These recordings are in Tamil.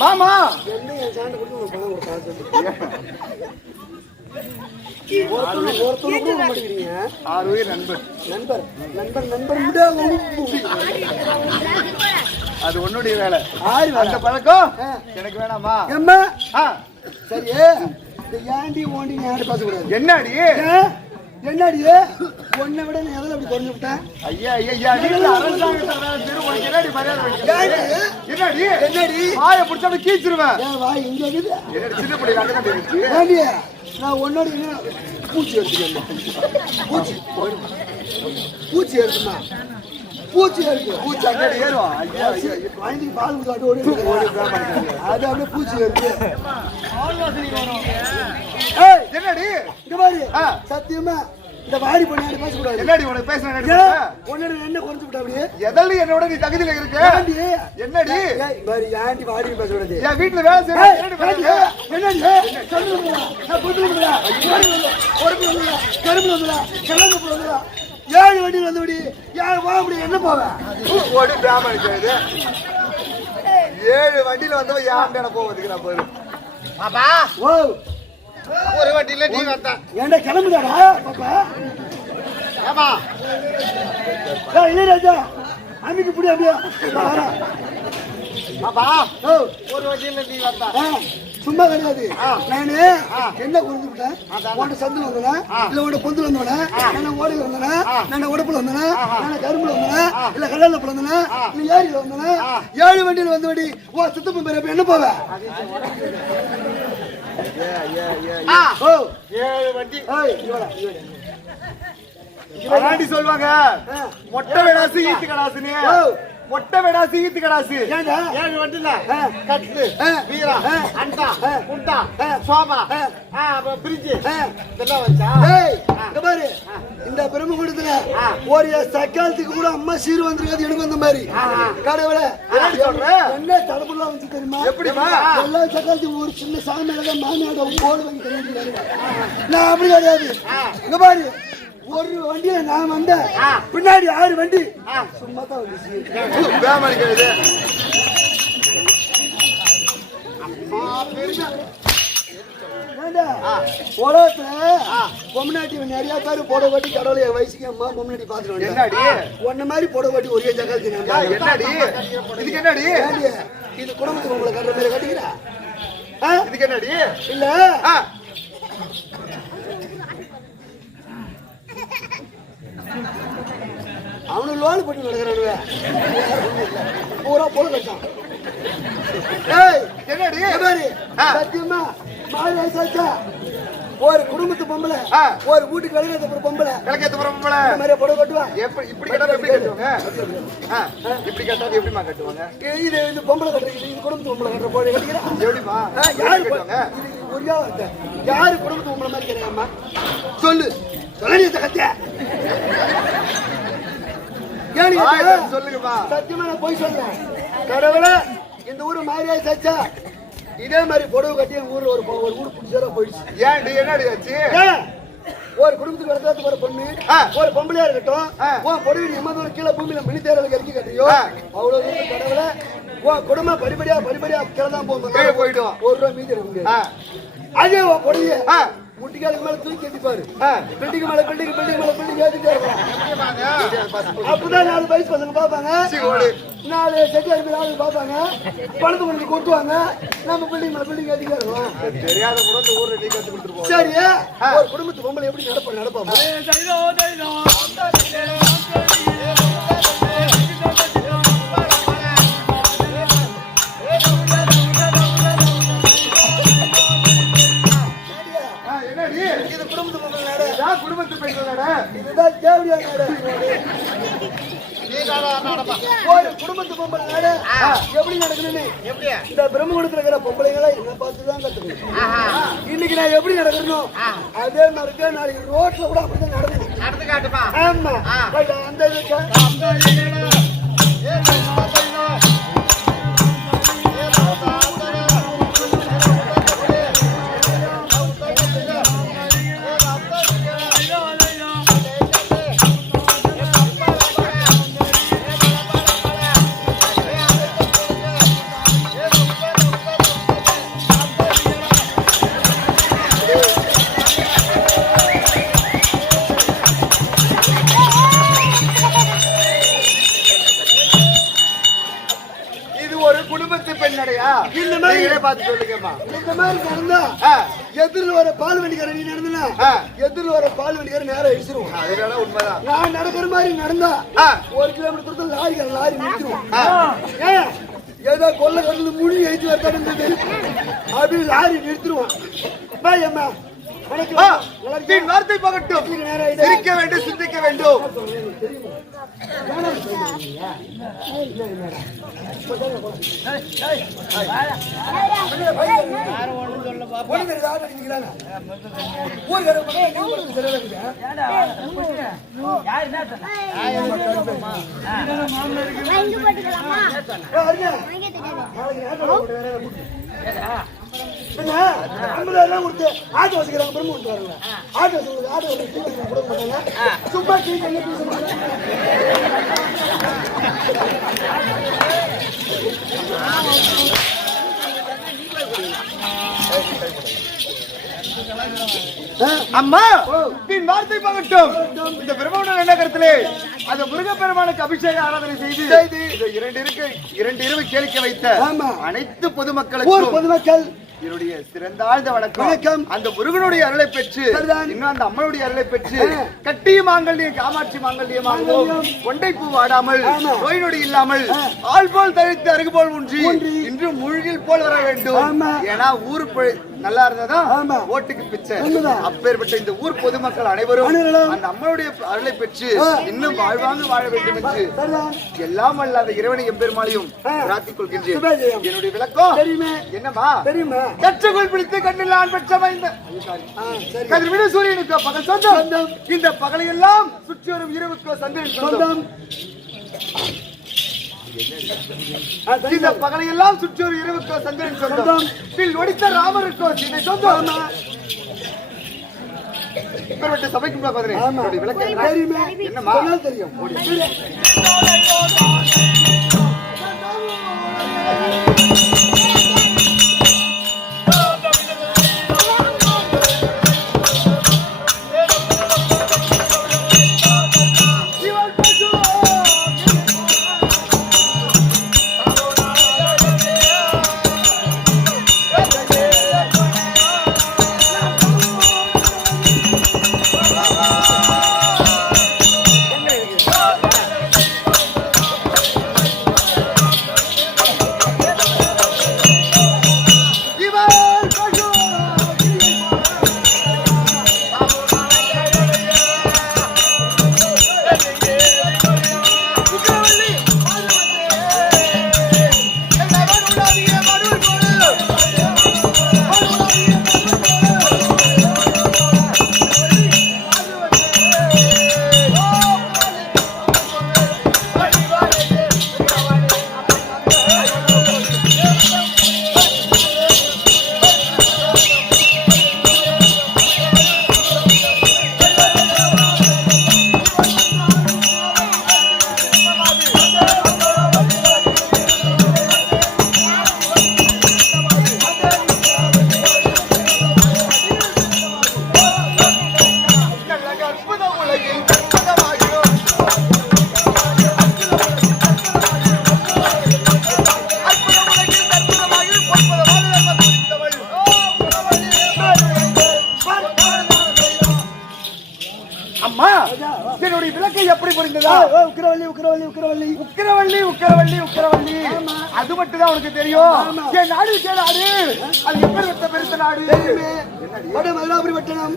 மாமா அது உன்னுடைய வேலை. அந்த பழக்கம் எனக்கு வேணாமா? சரி, ஏண்டி ஓண்டி பேசக்கூடாது. என்னடி என்னடி ஒன்னை விட நீ எதில் அப்படி குறைஞ்சு விட்டேன்? ஐயா ஐயா என்னடி என்னடி வாயை பிடிச்சா கீச்சிருவேன். வாய் இங்க இருக்குது. நான் உன்னோட பூச்சி எடுத்துக்கேன். பூச்சி போயிடும். பூச்சி இருக்குமா? பூச்சி இருக்கு. பூச்சி அங்கே ஏறும். குழந்தைக்கு பால் ஊத்தாட்டு ஓடி அது அப்படியே பூச்சி இருக்கு. என்னடி இங்க பாரு, சத்தியமா இந்த வாடி பண்ணி பேசக்கூடாது. என்னடி உனக்கு பேசுறேன் உன்னோட என்ன குறைஞ்சு விட்டா அப்படியே எதல்ல என்னோட நீ தகுதியில இருக்கு. என்னடி பாரு ஆண்டி வாடி பேசக்கூடாது. என் வீட்டுல வேலை செய்யற என்னடி சொல்லுங்க நான் புதுல கரும்பு வந்துடா கிழங்கு போதுடா 7 வண்டியில் வந்து விடி யார் போக முடியும் என்ன போவேன் ஓடி பிராமணிக்கு 7 வண்டியில வந்தவ யாருன்னு போவதுக்கு நான் போயிரு பாப்பா. ஓ ஒரு வண்டியில நீ வந்தா ஏன்டா கிளம்புதாடா பாப்பா? ஆமா இல்ல ராஜா அன்னைக்கு புடி அப்படியே பாப்பா. ஓ ஒரு வண்டியில நீ வந்தா சும்மா கிடையாது. நானு என்ன குறிஞ்சு விட்டேன் உன்ட சந்தில் வந்தனா இல்ல உன்ட பொந்துல வந்தவனா நான் ஓடில வந்தனா நான் உடப்புல வந்தனா நான் கரும்புல வந்தனா இல்ல கடல்ல வந்தனா நீ ஏரியில வந்தனா 7 வண்டியில வந்து வடி ஓ சித்தப்பன் பேர் என்ன போவ? ஓ 7 வண்டி அடாடி சொல்வாங்க மொட்டை விடாசு ஈத்து கடாசுனே. மொட்டை விடாசு ஈத்து கடாசு 7 வண்டில கட்லு வீரா அண்டா குண்டா சோபா பிரிட்ஜ் இதெல்லாம் வச்சா. இங்க பாரு இந்த பிரம்மகுடத்துல ஒரு சக்காலத்துக்கு கூட அம்மா சீர் வந்திருக்காது எனக்கு வந்த மாதிரி. கடவுளே என்ன தடப்புலாம் வந்து தெரியுமா? எப்படிமா எல்லா சக்காலத்துக்கும் ஒரு சின்ன சாமியாட மாமியாட போடு வாங்கி தெரியாது. நான் அப்படி கிடையாது. இங்க பாரு ஒரு வண்டியில நான் வந்த பின்னாடி 6 வண்டி சும்மா தான் வந்துச்சு. உலகத்துல பொம்னாட்டி நிறைய பேரு புடவை கட்டி கடவுளை வயசுக்கு அம்மா பொம்னாட்டி பாத்துருவாங்க. ஒன்ன மாதிரி புடவை கட்டி ஒரே ஜகாலத்து என்னடி இது குடும்பத்துக்கு உங்களை கட்டுற மாதிரி கட்டிக்கிறா இதுக்கு என்னடி இல்ல அவனு லோன் பண்ணி நடக்கிறான் பூரா போல கட்டான். என்னடி சத்தியமா மாறி ஆயிடுச்சா ஒரு குடும்பத்து பொம்பளை ஒரு வீட்டுக்கு விளக்கேற்ற பொம்பளை மாதிரி புடவை கட்டுவான். இப்படி கட்டாது எப்படிமா கட்டுவாங்க? இது இந்த பொம்பளை கட்டுறது இது குடும்பத்து பொம்பளை கட்டுற போய் கட்டிக்கிறேன் எப்படிமா? யாரு குடும்பத்து பொம்பளை மாதிரி கிடையாதுமா? சொல்லு சொல்ல கத்தியா சொல்லுங்கப்பா. சத்தியமா நான் போய் சொல்றேன் கடவுளே இந்த ஊரு மாறியா சச்சா இதே மாதிரி புடவை கட்டி ஊர்ல ஒரு ஊர் புடிச்சா போயிடுச்சு. ஏன் என்னடி ஆச்சு? ஒரு குடும்பத்துக்கு வரதாத்து ஒரு பொண்ணு ஒரு பொம்பளையா இருக்கட்டும் உன் பொடவை எம்மதோட கீழே பூமியில மணி தேரல இறக்கி கட்டியோ அவ்வளவு கடவுளே உன் குடும்பம் படிப்படியா கீழே தான் போயிடும். 1 ரூபா மீதி இருக்கு. அதே உன் பொடவைய முட்டிக்காலுக்கு மேல தூக்கி கட்டிப்பாரு பில்டிங் மேல பில்டிங் ஏத்திட்டே இருப்பான். அப்பதான் 4 வயசு பசங்க பாப்பாங்க 4 செட்டியார் 4 பாப்பாங்க பணத்தை கொண்டு கொட்டுவாங்க. நம்ம பில்டிங் மேல பில்டிங் ஏத்திட்டே இருக்கோம். தெரியாத கூட இந்த ஊர்ல நீ கத்து கொடுத்துருவோம். சரி ஒரு குடும்பத்து பொம்பளை எப்படி நடப்பாங்க? ஒரு குடும்பத்து பொம்பளை நாடு எப்படி நடக்கணும்னு இந்த பிரம்மகுடத்துல இருக்கிற பொம்பளைங்களை என்ன பார்த்துதான் கத்துக்கணும். இன்னைக்கு நான் எப்படி நடக்கணும் அதே மாதிரி நாளைக்கு ரோட்ல கூட அப்படிதான் நடக்கணும். ஆமா அந்த எதிரில் வர பால் வண்டிக்கார நீ நடந்தா எதிரில் வர பால் வண்டிக்கார நேரம் அடிச்சிருவோம். அதனால உண்மைதான். நான் நடக்கிற மாதிரி நடந்தா 1 கிலோமீட்டர் லாரி நிறுத்திடுவோம். ஏதோ கொள்ள கடந்து முடி எழுச்சி வரத்தா இருந்தது அப்படி லாரி நிறுத்திடுவோம். அம்மா வார்த்தை பகட்டும். சிரிக்க வேண்டும், சிந்திக்க வேண்டும். சும்மா அம்மா பின் வார்த்தை பகட்டும். இந்த பெருமாள் என்ன கருத்திலே அந்த முருகப்பெருமானுக்கு அபிஷேக ஆராதனை செய்து இரண்டு இரவு கேளிக்க வைத்த அனைத்து பொதுமக்கள் என்னுடைய சிறந்தாழ்ந்த வணக்கம். அந்த முருகனுடைய அருளை பெற்று இன்னும் அந்த அம்மனுடைய அருளை பெற்று கட்டிய மாங்கல்யம் காமாட்சி மாங்கல்யமாகவும் கொண்டை பூ வாடாமல் நோய் நொடி இல்லாமல் ஆள் போல் தழித்து அருகு போல் ஊன்றி இன்று மூழ்கில் போல் வர வேண்டும். ஏன்னா ஊர் நல்லா இருந்ததா ஓட்டுக்கு பிச்சை. அப்பேற்பட்ட இந்த ஊர் பொதுமக்கள் அனைவரும் அந்த அம்மனுடைய அருளை பெற்று இன்னும் வாழ்வாங்க வாழ வேண்டும் என்று எல்லாம் அல்லாத இறைவனை எம்பெருமாளையும் பிரார்த்திக் கொள்கின்றேன். என்னுடைய விளக்கம் என்னமா தெரியுமா? கற்றுக்குள் பிடித்து கண்ணில் ஆண் பெற்ற கதிர்விட சூரியனுக்கு பகல் சொந்தம். இந்த பகலையெல்லாம் சுற்றி வரும் இரவுக்கோ சந்திரன் சொந்தம். இந்த பகலையெல்லாம் சுற்றி ஒரு இரவுக்கோ சந்திரன் சொந்தம். பில் ஒடித்த ராமருக்கோ சீதை சொந்தம். சபைக்கு விளக்கம் என்னமா தெரியும்? என்னுடைய விளக்கை எப்படி புரிந்ததா? உக்கிரவள்ளி உக்கிரவள்ளி உக்கிரவள்ளி உக்கிரவள்ளி உக்கிரவள்ளி உக்கிரவள்ளி அது மட்டும் தான் உனக்கு தெரியும். என் நாடு நாடு அது எப்பேற்பட்ட பெருத்த நாடு? மதுராபுரி பட்டணம்.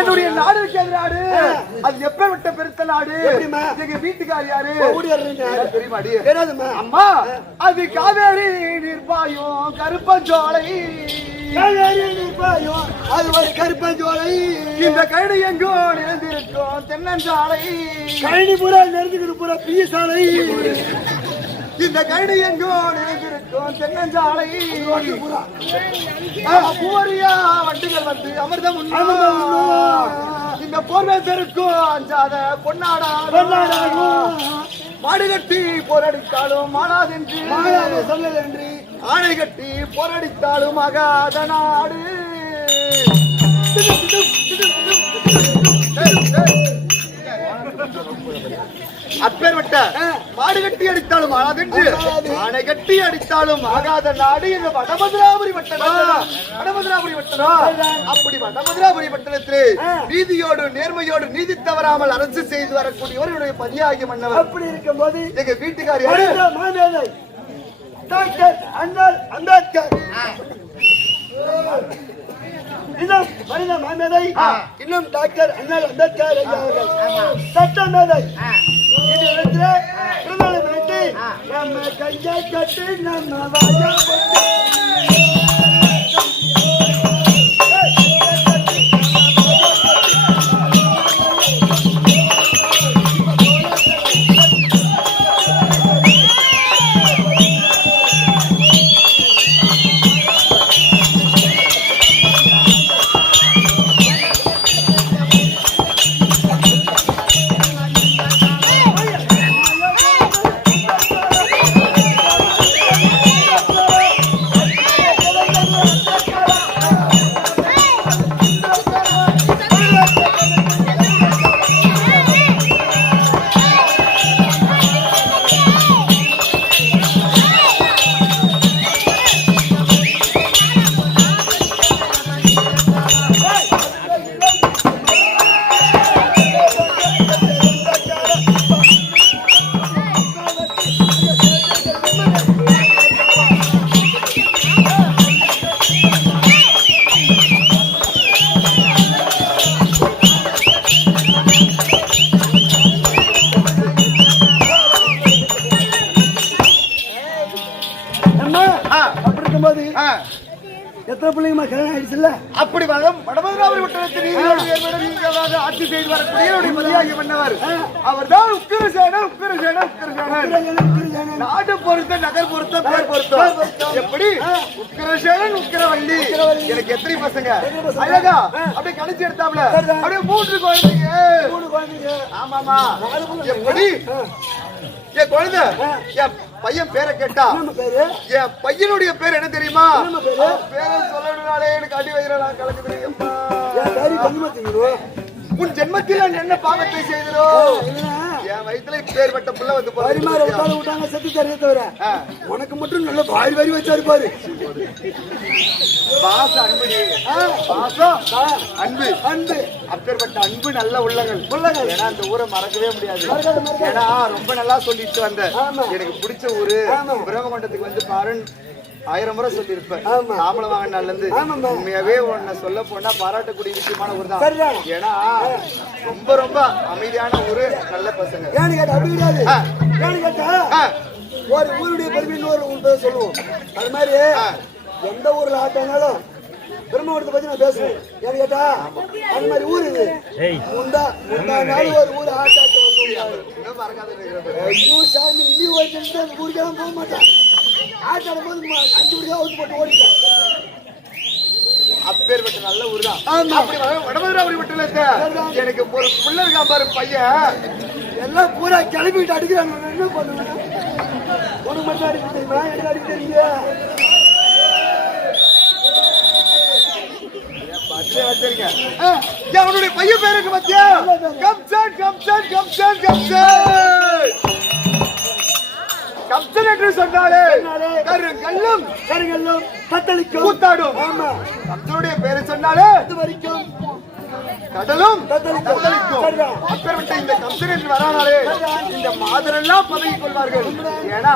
என்னுடைய நாடு நாடு அது எப்பேற்பட்ட பெருத்த நாடு? எங்க வீட்டுக்கார் யாரு தெரியுமா? அம்மா அது காவேரி நீர்பாயும் கருப்பஞ்சோலை. அது ஒரு கருப்பஞ்சோலை. இந்த கழனி எங்கோ நிறைந்திருக்கும் தென்னஞ்சாலை. கழனி பூரா நிறைஞ்சுக்கிட்டு பூரா பிய சாலை. இந்த கழனி எங்கோ நிறைந்திருக்கும் தென்னஞ்சாலை. பூரியா வண்டிகள் வந்து அமிர்தம் இந்த போர்வை பெருக்கும் அஞ்சாத பொன்னாடா மாடு கட்டி போரடித்தாலும் மாறாதென்று சொல்லதென்று ஆணை கட்டி போரடித்தாலும் ஆகாத நாடு. அப்பேற்பட்ட மாடு கட்டி அடித்தாலும் ஆகாதென்று ஆணை கட்டி அடித்தாலும் ஆகாத நாடு எங்க வடமதுராபுரி பட்டணம். வடமதுராபுரி பட்டணம். அப்படி வடமதுராபுரி பட்டணத்திலே நீதியோடு நேர்மையோடு நீதி தவறாமல் அரசு செய்து வரக்கூடியவருடைய பதியாகிய மன்னவர். அப்படி இருக்கும் போது எங்க வீட்டுக்காரி டாக்டர் அண்ணல் அம்பேத்கர் இன்னும் மனித மாமேதை இன்னும் டாக்டர் அண்ணா அம்பேத்கர் ஐயா அவர்கள் சட்ட மேதை இது இடத்துல பிறந்தநாளை முன்னிட்டு நம்ம கையை கட்டி நம்ம வாயை எத்தனை பிள்ளைங்க கல்யாணம் ஆயிடுச்சுல்ல? அப்படி வடமதுராபுரி வட்டத்தில் ஆட்சி செய்து வரக்கூடிய மதியாகி மன்னவர் அவர்தான் உக்கிரசேனர். நாடு பொறுத்த நகர் பொறுத்த பேர் பொறுத்த எப்படி உக்கிரசேனன் உக்கிரவள்ளி. எனக்கு எத்தனை பசங்க அழகா அப்படியே கணிச்சு எடுத்தாப்ல அப்படியே 3 குழந்தைங்க. ஆமாமா எப்படி என் குழந்தை என் பையன் பேரை கேட்டா என் பையனுடைய பேர் என்ன தெரியுமா? பேரை சொல்லணும்னாலே எனக்கு அடி வயிறான் கலக்குது. உன் ஜென்மத்தில் நான் என்ன பாவத்தை செய்தோ என் வயிற்றுல பேர் பட்ட புள்ள வந்து விட்டாங்க செத்து தெரிய தவிர உனக்கு மட்டும் நல்ல வாரி வாரி வச்சாரு பாரு. பாசம் அன்பு அப்பேற்பட்ட அன்பு நல்ல உள்ளங்கள். ஏன்னா அந்த ஊரை மறக்கவே முடியாது. ஏன்னா ரொம்ப நல்லா சொல்லிட்டு வந்த எனக்கு பிடிச்ச ஊரு பிரம்மகொண்டத்துக்கு வந்து பாரு 1000 முறை சொல்லியிருப்பேன். சாம்பளம் வாங்க நாள்ல இருந்து உண்மையாவே உன்னை சொல்ல போனா பாராட்டக்கூடிய விஷயமான ஊர் தான். ஏன்னா ரொம்ப ரொம்ப அமைதியான ஊரு, நல்ல பசங்க. ஏன்னு கேட்டா அப்படி கிடையாது. ஏன்னு கேட்டா ஒரு ஊருடைய பெருமைன்னு ஒரு ஊர் சொல்லுவோம். அது மாதிரி எந்த ஊர்ல ஆட்டானாலும் பிரம்மகொண்டத்தை பத்தி நான் பேசுவேன். ஏன்னு கேட்டா அது மாதிரி ஊர் இது முந்தா நாள் ஒரு ஊர் ஆட்டாட்ட வந்து ஐயோ சாமி இனி வச்சுட்டு அந்த ஊருக்கெல்லாம் போக மாட்டான். ஆட்டாடும் போது 5 மணிக்கா ஊத்து போட்டு ஓடிட்டான். அப்பேற்பட்ட நல்ல ஊர் தான். வடமதுராபுரி மட்டும் எனக்கு ஒரு புள்ள இருக்கா பாரு பையன் எல்லாம் பூரா கிளம்பிட்டு அடிக்கிறாங்க. என்ன பண்ணுவேன் உனக்கு மட்டும் அடிக்க தெரியுமா? எனக்கு அடிக்க தெரியுங்க. அவனுடைய பையன் பேருக்கு மத்தியா கம்சன் என்று சொன்னாலே கருங்கல்லும் தத்தளிக்கும் கூத்தாடும். கம்சனுடைய பேரை சொன்னாலே இது வரைக்கும் கடலும் தத்தளிக்கும். அப்பேற்பட்ட இந்த கம்சன் என்று வரானாலே இந்த மாதரெல்லாம் பதவி கொள்வார்கள். ஏன்னா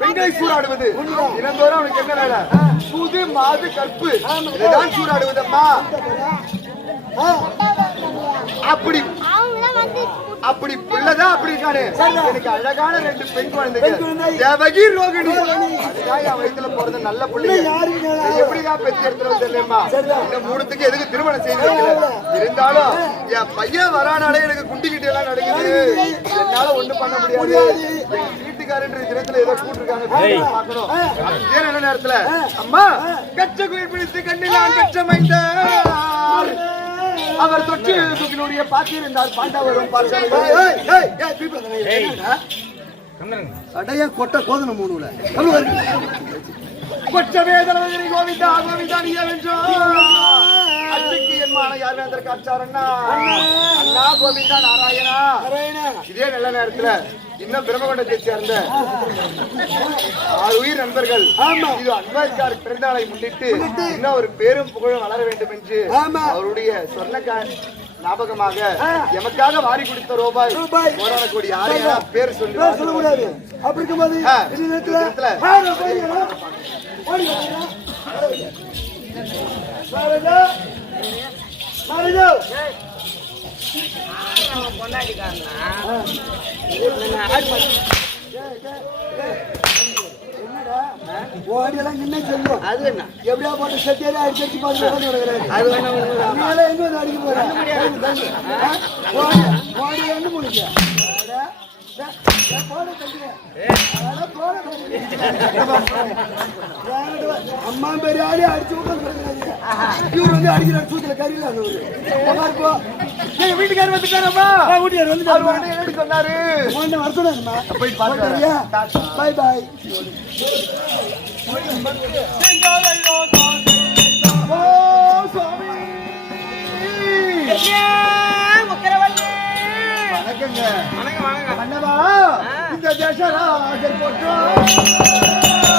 பெண்களை சூறாடுவது தினந்தோறும் அவனுக்கு என்ன வேலை? சூது மாது கற்பு இதுதான் சூறாடுவதம்மா. அப்படி பிள்ளைதான் அப்படி இருக்கானே. எனக்கு அழகான 2 பெண் குழந்தைங்க தேவகி ரோகிணி. என் வயிற்றுல போறது நல்ல பிள்ளைங்க. எப்படிதான் பெற்று எடுத்துறது தெரியுமா? இந்த 3த்துக்கு எதுக்கு திருமணம் செய்து வைக்கல. இருந்தாலும் என் பையன் வரானாலே எனக்கு குண்டிக்கிட்டு எல்லாம் நடக்குது. என்னால ஒண்ணும் பண்ண முடியாது. வீட்டுக்காரன்ற தினத்துல ஏதோ கூட்டிருக்காங்க பாக்கணும். ஏன் நல்ல நேரத்துல அம்மா கச்ச குயில் பிடித்து கண்ணில் கச்ச மைந்த அவர் தொற்று தூக்கினுடைய பாத்திருந்தார் பாண்டவரும் அடைய கொட்ட கோதன மூணுல கொச்ச வேதனை கோவிந்தா கோவிந்தா நீ அச்சுக்கு என் மான யார் வேந்தர் காட்சாரண்ணா அண்ணா கோவிந்தா நாராயணா. இதே நல்ல நேரத்துல இன்னும் பிரம்மகொண்டத்தை சேர்ந்த 6 உயிர் நண்பர்கள் இது அம்பேத்கர் பிறந்தநாளை முன்னிட்டு இன்னும் ஒரு பேரும் புகழும் வளர வேண்டும் என்று அவருடைய சொன்ன ஞாபகமாக எமக்காக வாரி கொடுத்த ரூபாய் 1 கோடி. யாரையும் பேர் சொல்லக்கூடாது. அப்படி இருக்கும்போது ஓடியெல்லாம் நின்று சொல்லுவோம். அது என்ன எப்படியா போட்டு செட்டியாரே அடிச்சு பார்த்து அது எங்க அடிக்க போறேன் ஓடி முடிக்க அம்மா பெரிய ஆடி அடிச்சு இவர் வந்து அடிக்கிற சூத்துல கறியில வீட்டுக்காரர் வந்துட்டாரம்மா வீட்டுக்காரர் வந்து சொன்னாரு வரக்கூடாதுமா போய் பாருங்க பாய் பாய் வணக்கங்க மன்னவா இந்த தேசராஜர் போற்றோம்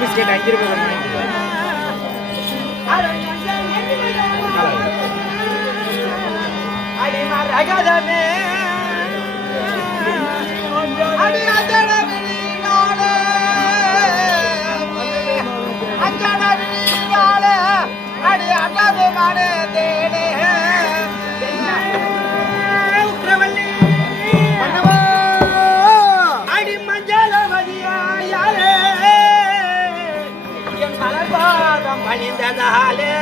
பிஸ்கெட் 5 ரூபாய் பணிந்ததாலே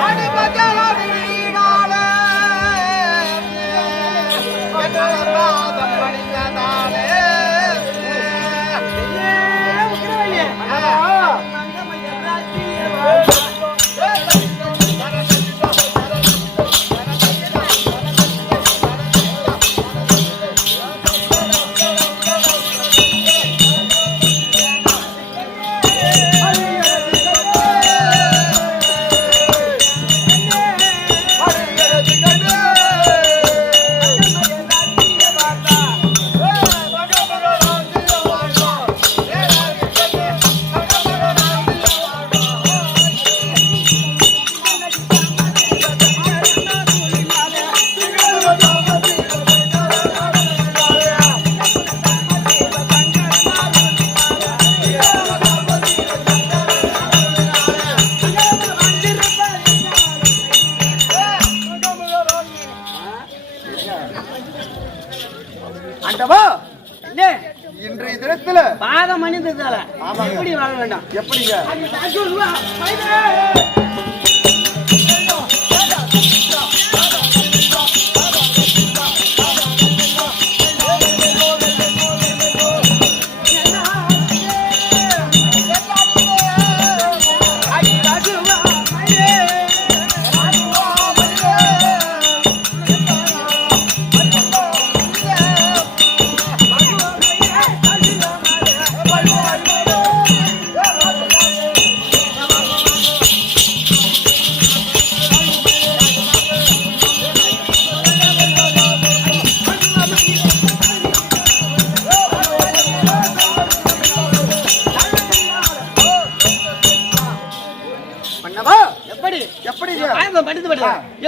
அடிபட்டாலே பணிந்ததாலே இன்றைய தினத்துல பாதம் மணிந்ததால எப்படி வாழ வேண்டாம் எப்படிங்க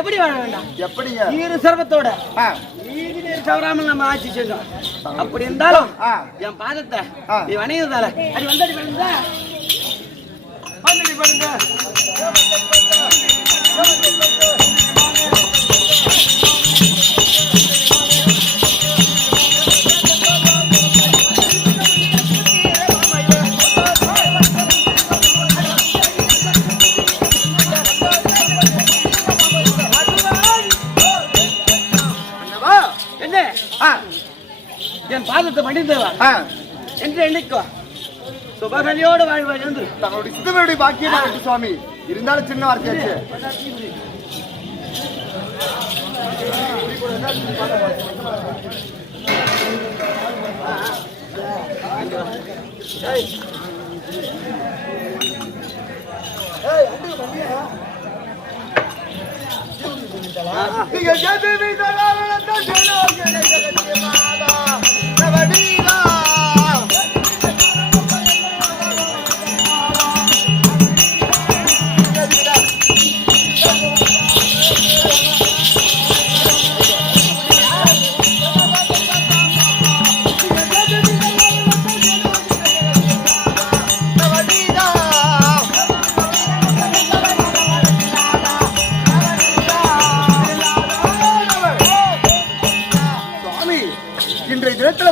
எப்படி வாழ வேண்டாம் எப்படிங்க ஈரு சர்வத்தோட சவராமல் நம்ம ஆட்சி செஞ்சோம். அப்படி இருந்தாலும் என் பாதத்தை நீ வணையதால அது வந்தடி பண்ணுங்க என் பாதத்தை மடிந்தவா என்று எண்ணிக்கோ சுபகலியோடு வாழ்வாய் என்று தங்களுடைய சித்தவருடைய பாக்கியமா இருக்கு சுவாமி. இருந்தாலும் சின்ன வார்த்தையாச்சு.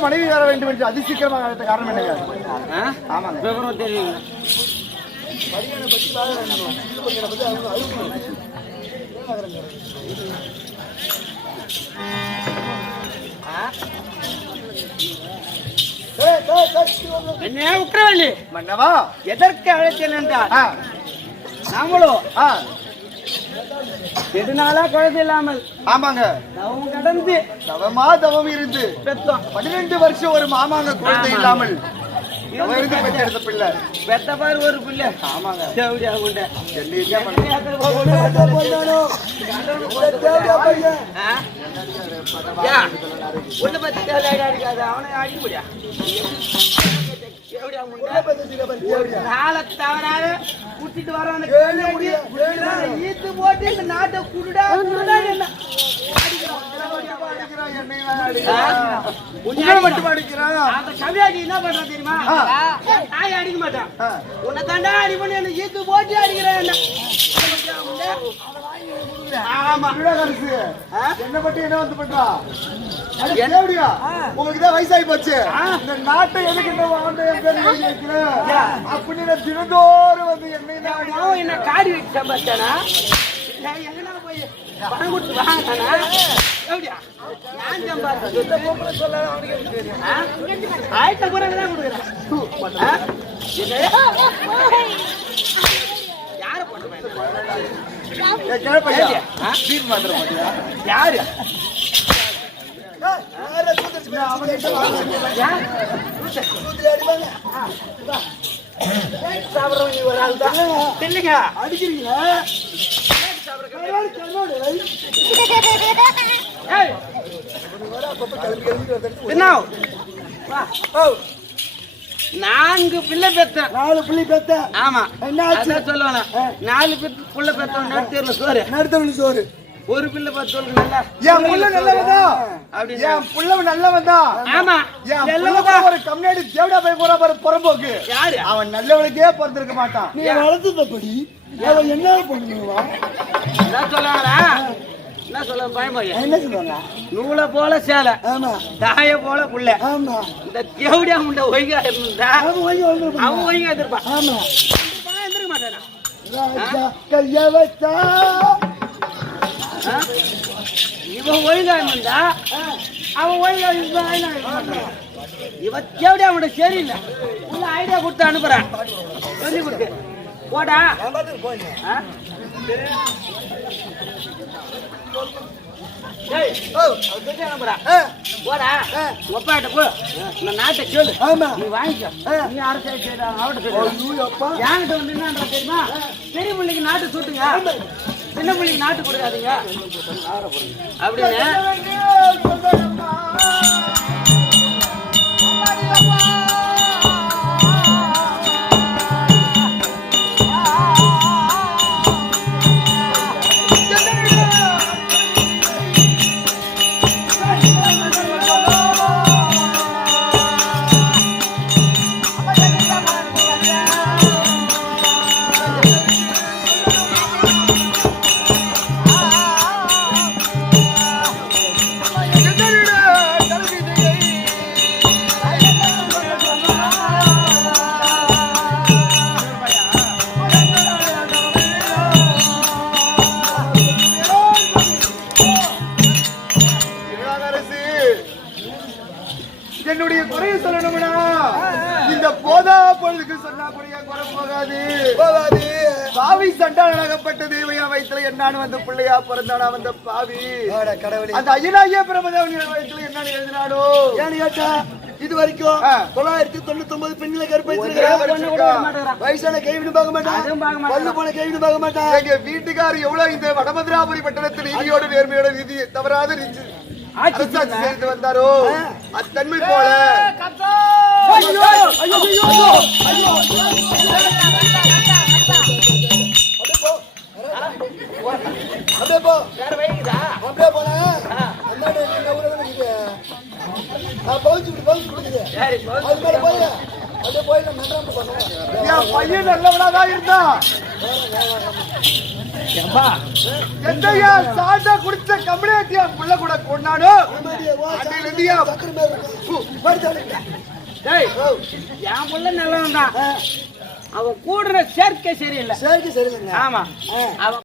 மனைவி வர வேண்டும் என்று அதிசீக்கிரமாக அழைத்த காரணம் என்னங்க? ஆமாங்க, விவரம் தெரியுங்க. என்ன உக்கரவல்லி மன்னவா, எதற்கு அழைத்தேன் என்றால் நாமளும் நெடுநாளா குழந்தை இல்லாமல் ஆமாங்க தவம் கடந்து தவம் இருந்து பெத்தோம். 12 வருஷம் ஒரு மாமாங்க குழந்தை இல்லாமல் பெற்ற பிள்ளை பெத்த பாரு ஒரு பிள்ளை. ஆமாங்க, தேவடியா உண்ட ஒண்ணு பத்தி தேவையா இருக்காது. அவனை அடிக்க முடியா நாளை தவறாக குட்டிட்டு வர ஈத்து போட்டு இந்த நாட்டை குருடா குருடா என்ன என்ன பண்ற தெரியுமா? தாய் அடிக்க மாட்டான். உன்னை தாண்டா அடி பண்ணி என்ன ஈத்து போட்டு அடிக்கிறேன். என்ன பத்தி என்ன வந்து பண்றா? உங்களுக்கு தான் வயசாகி போச்சு. இந்த நாட்டை எதுக்கு அப்படின்னு தினந்தோறும் வந்து என்ன காடி வச்சு சம்பாதிச்சானா? எங்கன்னா போய் பணம் கொடுத்து வாங்கினானா? நான் சம்பாதிச்ச ஆயிரத்த பிறகு தான் கொடுக்குறேன். யார யாரு அடிக்கிறீங்க. நான்கு பிள்ளை பெத்த 4 பிள்ளை பெத்த. ஆமா, என்ன சொல்லுவாங்க. 4 பிள்ளை பெத்த நடுத்தேர்ல சோறு நடுத்தவனு சோறு. ஒரு பிள்ளை பத்தோலுக்கு நல்லா என் புள்ள நல்லவன் தான். என் புள்ள நல்லவன் தான். ஆமா, ஒரு கம்யூனிட்டி தேவடா போய் போறா பாரு புறம்போக்கு. யாரு அவன் நல்லவனுக்கே பிறந்திருக்க மாட்டான். நீ வளர்த்தபடி அவன் என்ன பண்ணுவா? என்ன சொல்லுவாங்களா? என்ன சொல்ல பயமாயா? என்ன சொல்லுவாங்க? நூலை போல சேலை, ஆமா, தாய போல புள்ள. ஆமா, இந்த தேவடியா முண்ட ஒய்கா இருந்தா அவன் ஒய்கா இருப்பான். ஆமா, எந்திருக்க மாட்டானா? கைய வச்சா இவன் ஒழுங்கா இருந்தா அவன் ஒழுங்கா இவன் தேவடியா அவனோட சரியில்லை. உள்ள ஐடியா கொடுத்து அனுப்புறான். சொல்லி கொடுத்து போடா போடா ஒப்பாட்ட போ. இந்த நாட்டை சொல்லு. நீ வாங்கிக்க. நீ அரசு அவட்ட என்கிட்ட வந்து என்ன தெரியுமா? பெரிய பிள்ளைக்கு நாட்டு சுட்டுங்க, சின்ன பிள்ளைக்கு நாட்டு கொடுக்காதீங்க அப்படின்னு. பொழுதுக்கு சொன்னா கூட என் குறை போகாது. பாவி சண்டாளனாகப்பட்ட தேவையா வயிற்றுல என்னான்னு வந்த பிள்ளையா பிறந்தானா வந்த பாவி கடவுளே. அந்த ஐயனாகிய பிரமதேவன் வயிற்றுல என்னன்னு எழுதினாடோ ஏன்னு கேட்டா இது வரைக்கும் 999 பெண்களை கற்பழிச்சிருக்கிறான். வயசான கைவிடு பார்க்க மாட்டான், பல்லு போன கைவிடு பார்க்க மாட்டான். எங்க வீட்டுக்காரர் எவ்வளவு இந்த வடமதுராபுரி பட்டணத்தில் நீதியோடு நேர்மையோட நீதி தவறாத அரசாட்சி செய்து வந்தாரோ அத்தன்மை போல பையன் நல்லவனாதான் இருந்தான். சாண்டா குடிச்ச கம்பெனியா புள்ள கூட கொண்டாடு என் புள்ள நல்லவன் தான். அவன் கூடுற சேர்க்கை சரியில்லை. சரியில்லை. ஆமா அவன்